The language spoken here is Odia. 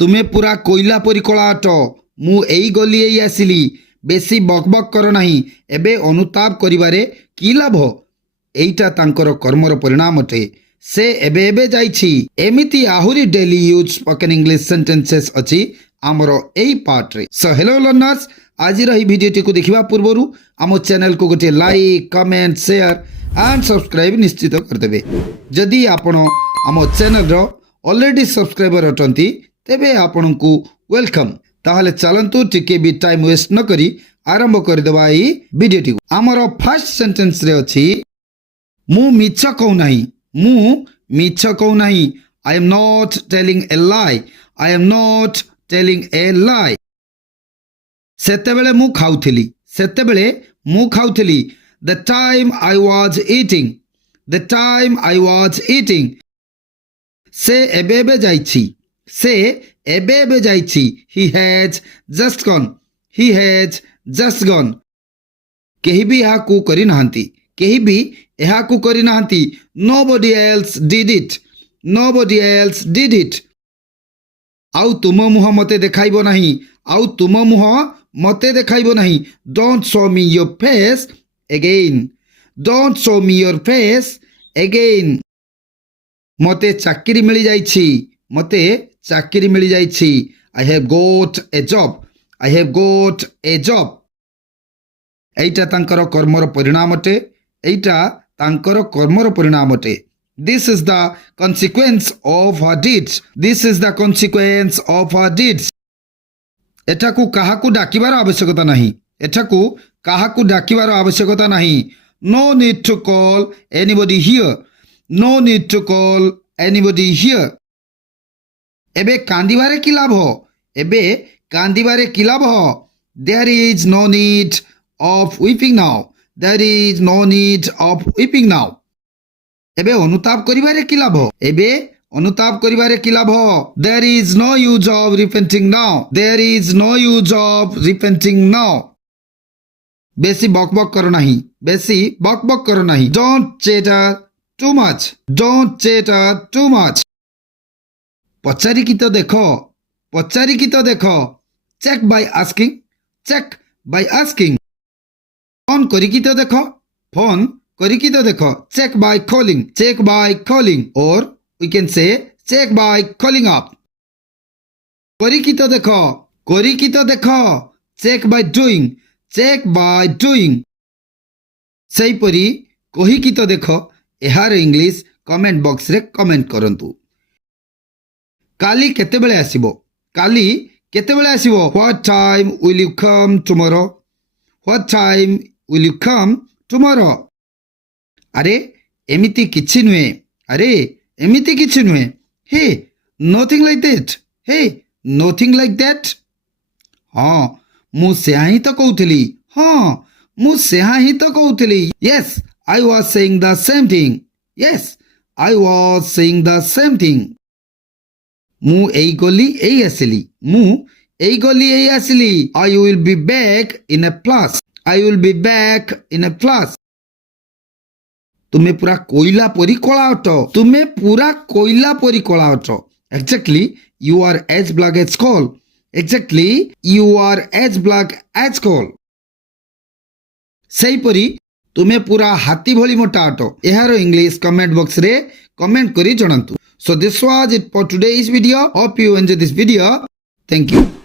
ତୁମେ ପୁରା କୋଇଲା ପରି କଳା ଅଟ। ମୁଁ ଏଇ ଗଲି ଏଇ ଆସିଲି। ବେଶୀ ବକବକ୍ କର ନାହିଁ। ଏବେ ଅନୁତାପ କରିବାରେ କି ଲାଭ? ଏଇଟା ତାଙ୍କର କର୍ମର ପରିଣାମ ଅଟେ। ସେ ଏବେ ଏବେ ଯାଇଛି। ଏମିତି ଆହୁରି daily use spoken English sentences ଅଛି ଆମର ଏଇ ପାର୍ଟରେ। ସୋ ହେଲୋ ଲର୍ଣ୍ଣର୍ସ, ଆଜିର ଏହି ଭିଡ଼ିଓଟିକୁ ଦେଖିବା ପୂର୍ବରୁ ଆମ ଚ୍ୟାନେଲକୁ ଗୋଟିଏ like, comment, share and subscribe ନିଶ୍ଚିତ କରିଦେବେ। ଯଦି ଆପଣ ଆମ ଚ୍ୟାନେଲର ଅଲରେଡି ସବସ୍କ୍ରାଇବର ଅଟନ୍ତି ତେବେ ଆପଣଙ୍କୁ ୱେଲକମ୍। ତାହେଲେ ଚାଲନ୍ତୁ ଟିକେ ବି ଟାଇମ୍ ୱେଷ୍ଟ ନ କରି ଆରମ୍ଭ କରିଦେବା ଏହି ଭିଡ଼ିଓଟିକୁ। ଆମର ଫାର୍ଷ୍ଟ ସେଣ୍ଟେନ୍ସରେ ଅଛି, ମୁଁ ମିଛ କହୁନାହିଁ। ମୁଁ ମିଛ କହୁନାହିଁ। I am not telling a lie. I am not telling a lie. ସେତେବେଳେ ମୁଁ ଖାଉଥିଲି। ସେତେବେଳେ ମୁଁ ଖାଉଥିଲି। The time I was eating. The time I was eating. ସେ ଏବେ ଏବେ ଯାଇଛି। ସେ ଏବେ ଏବେ ଯାଇଛି। He has just gone. He has just gone. କେହି ବି ଏହାକୁ କରିନାହାନ୍ତି। କେହି ବି ଏହାକୁ କରିନାହାନ୍ତି। Nobody else did it. Nobody else did it. ଆଉ ତୁମ ମୁହଁ ମୋତେ ଦେଖାଇବ ନାହିଁ। ଆଉ ତୁମ ମୁହଁ ମୋତେ ଦେଖାଇବ ନାହିଁ। Don't show me your face again. Don't show me your face again. ମୋତେ ଚାକିରି ମିଳିଯାଇଛି। ମୋତେ ଚାକିରି ମିଳିଯାଇଛି। I have got a job. I have got a job. এইটা ତାଙ୍କର କର୍ମର ପରିଣାମ ଅଟେ। এইଟା ତାଙ୍କର କର୍ମର ପରିଣାମ ଅଟେ। This is the consequence of her deeds. This is the consequence of her deeds. ଏଠାକୁ କାହାକୁ ଡାକିବାର ଆବଶ୍ୟକତା ନାହିଁ। ଏଠାକୁ କାହାକୁ ଡାକିବାର ଆବଶ୍ୟକତା ନାହିଁ। No need to call anybody here. No need to call anybody here. ଏବେ କାନ୍ଦିବାରେ କି ଲାଭ? ଏବେ କାନ୍ଦିବାରେ କି ଲାଭ? There is no need of weeping now. There is no need of weeping now. ଏବେ ଅନୁତାପ କରିବାରେ କି ଲାଭ? ଏବେ ଅନୁତାପ କରିବାରେ କି ଲାଭ? There is no use of repenting now. There is no use of repenting now. ବେଶୀ ବକବକ୍ କର ନାହିଁ। ବେଶୀ ବକବକ୍ କର ନାହିଁ। Don't chatter too much. Don't chatter too much. ପଚାରିକି ତ ଦେଖ। ପଚାରିକି ତ ଦେଖ। Check by asking. Check by asking. Phone କରିକି ତ ଦେଖ। ଫୋନ୍ କରିକି ତ ଦେଖ। Check by calling. Check by calling. Or we can say check by calling up. କରିକି ତ ଦେଖ। କରିକି ତ ଦେଖ। Check by doing. Check by doing. ସେହିପରି କହିକି ତ ଦେଖ ଏହାର ଇଂଲିଶ କମେଣ୍ଟ ବକ୍ସରେ କମେଣ୍ଟ କରନ୍ତୁ। କାଲି କେତେବେଳେ ଆସିବ? କାଲି କେତେବେଳେ ଆସିବ? What time will you come tomorrow? What time will you come tomorrow? ଆରେ ଏମିତି କିଛି ନୁହେଁ। ଆରେ ଏମିତି କିଛି ନୁହେଁ। Hey, nothing like that. Hey, nothing like that. ହଁ, ମୁଁ ସେହା ହିଁ ତ କହୁଥିଲି। ହଁ, ମୁଁ ସେହା ହିଁ ତ କହୁଥିଲି। Yes, I was saying the same thing. Yes, I was saying the same thing. ମୁଁ ଏଇ ଗଲି ଏଇ ଆସିଲି। ମୁଁ ଏଇ ଗଲି ଏଇ ଆସିଲି। I will be back in a flash. I will be back in a flash. ତୁମେ ପୁରା କୋଇଲା ପରି କଳା ଅଟ। ତୁମେ ପୁରା କୋଇଲା ପରି କଳା ଅଟ। Exactly, you are as black as coal. Exactly, you are as black as coal. ସେହିପରି ତୁମେ ପୁରା ହାତୀ ଭଳି ମୋଟା ଅଟ। ଏହାର ଇଂଲିଶ କମେଣ୍ଟ ବକ୍ସରେ କମେଣ୍ଟ କରି ଜଣାନ୍ତୁ। So this was it for today's video. Hope you enjoyed this video. Thank you.